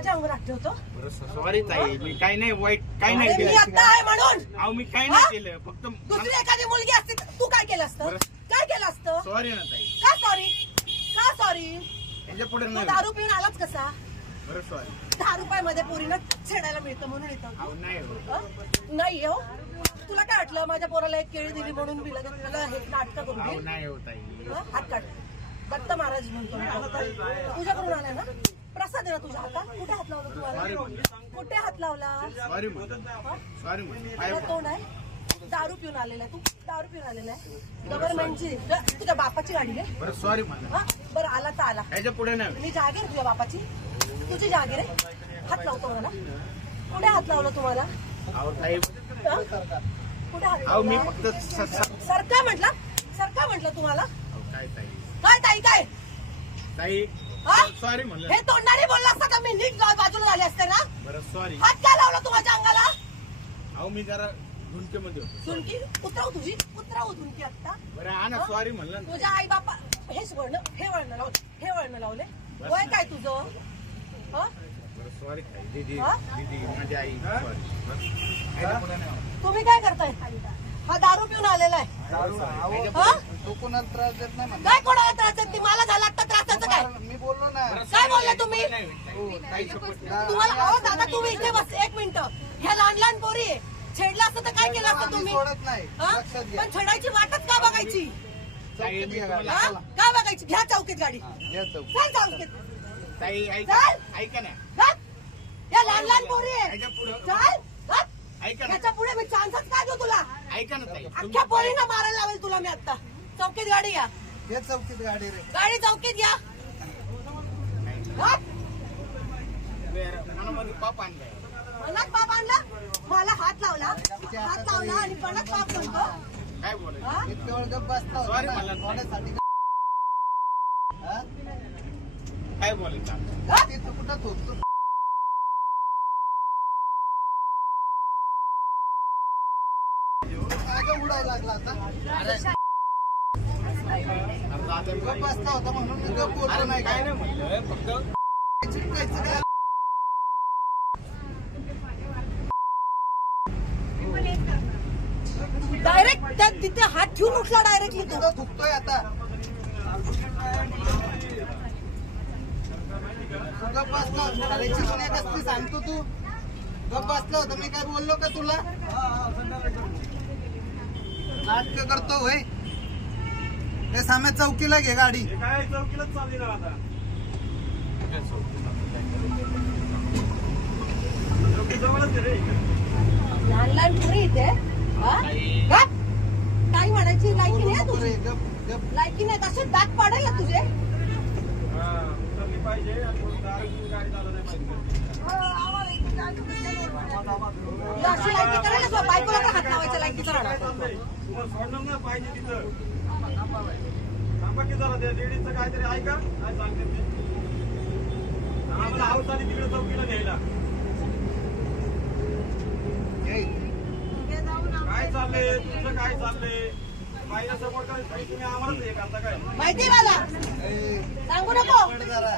माझ्या अंगावर हात ठेवतो? सॉरी ताई, मी काही नाही वाईट, काही नाही मी केलं. आता आहे म्हणून. अहो मी काही नाही केलं, फक्त दुसरी एखादी मुलगी असती तर तू काय केलं असतं? काय केलं असतं? सॉरी ना ताई. का सॉरी? का सॉरी? याच्या पुढे तू नाही. दारू पिऊन आलाच कसा? बरं सॉरी. 10 रुपयामध्ये पोरीनं छेडायला मिळतं म्हणून येतं. अहो नाही हो. नाही हो. तुला काय वाटलं माझ्या पोराला एक केळी दिली म्हणून मी लगेच तुला हे नाटक करून अहो देईन? नाही हो ताई. हात काढ. दत्त महाराज म्हणतो मी. तुझ्याकडून आलाय ना? प्रसाद आहे ना तुझ्या हातात? कुठे हात लावला तुम्हाला? कुठे हात लावला? सॉरी म्हणतो. सॉरी म्हणतो. तोंड आहे. दारू पिऊन आलेला आहे तू. दारू पिऊन आलेला आहे. गव्हर्नमेंटची तुझ्या बापाची गाडी आहे. बरं सॉरी म्हणा. बरं आला तर आला. याच्या पुढे नाही. मी जागीर तुझ्या बापाची. तुझी जागीर आहे. हात लावतो मला. कुठे हात लावला तुम्हाला? अहो ताई, कुठे हात अहो मी लावला? फक्त सरका म्हटलं? सरका म्हटलं तुम्हाला? काय ताई, काय ताई काय? ताई हा? सॉरी म्हणलं. हे तोंडाने बोलला असता तर मी नीट बाजूला झाले असते ना? बरं सॉरी. हात का लावला तू माझ्या अंगाला? अहो मी जरा झुणकेमध्ये होतो. झुणकी उतरव तुझी. उतरव झुणकी आता. बरं हा ना, सॉरी म्हणलं ना. तुझ्या आई बापा हेच वळण हे वळण लावले. हे वळण लावले. वय काय तुझं? हं? बरं सॉरी ताई. दीदी हा? दीदी माझी आई सॉरी. याच्या पुढे नाही. तुम्ही काय करताय? हा दारू पिऊन आलेला आहे. हं? तो कोणाला त्रास देत नाही म्हणा. काय कोणाला त्रास देत नाही? मला झाला आता त्रासाचं काय? मी बोललो ना. काय बोलले तुम्ही? हो, ताई शपथ. तुम्हाला अहो दादा तुम्ही इथे बस एक मिनिट. ह्या लहान लहान पोरी आहे. छेडला असतं तर काय केलं असतं आम्ही तुम्ही? सोडत नाही. हं? लक्षात घ्या. पण छेडायची वाटच का बघायची? ताई मी तुम्हाला हं? का बघायची? घ्या चौकीत गाडी. या चौक. चल चौकीत. ताई चल. ऐका ना. चल. या लहान लहान पोरी आहे. याच्या पुढे चल. चल. ऐका ना. ह्याच्या पुढे मी चान्सच काय देऊ तुला? ऐका ना ताई. अख्ख्या पोरींना मारायला लावेल तुला मी आता. चौकीत गाडी या. या चौकीत गाडी रे. गाडी चौकीत या. हं? मनामध्ये पाप आणलाय. मनात बाप आणला. मला हात लावला. हात लावला आणि पणात बाप म्हणतो. काय बोलायचं? हं? इतक्या वेळ गप्प बसला होता Sorry ना. मला. कोणासाठी? हा? काय बोलायचं? हं? ते तू कुठं थोपतो? काय गं उडायला लागला आता? गप्प बसला होता म्हणून मी गप्प बोललो अरे नाही. काय नाही म्हणलं, फक्त चिटकायचं काय? डायरेक्ट त्या तिथे हात ठेवून उठला डायरेक्टली तो. तिथं थुकतोय आता. तू गप्प बसला होता. अरे चिकून एक असती सांगतो तू. गप्प बसला होता. मी काय बोललो का तुला? नाटक करतो होय. ते साम्या चौकीला घे गाडी. काय चौकीलाच चालली ना आता. चौकी जवळच आहे रे. लहान लहान पोरी इथे. हं? गप. काही म्हणायची लायकी नाही बोलू नको रे. तुझी. गप्प गप्प. लायकी नाही. असे दात पाडेल ना तुझे. हा, उतरली पाहिजे आणि कोणी दारू पिऊन गाडी चालवली नाही पाहिजे. अशी लायकी करायला तुला बायकोला पण हात लावायच्या लायकीचा काय राहणार. चाललंय? तुम्हाला सोडणार ना पाहिजे तिथं. थांबा की जरा त्या लेडीजचं काहीतरी ऐका. काय सांगते ते. आम्हाला हाऊस आली तिकडे चौकीला घ्यायला. हे. काय चाललंय तुमचं? काय चाललंय? बाईला सपोर्ट करायचं तुम्ही आम्हालाच हे करता काय? माहिती मला ए, सांगू नको. पड जरा.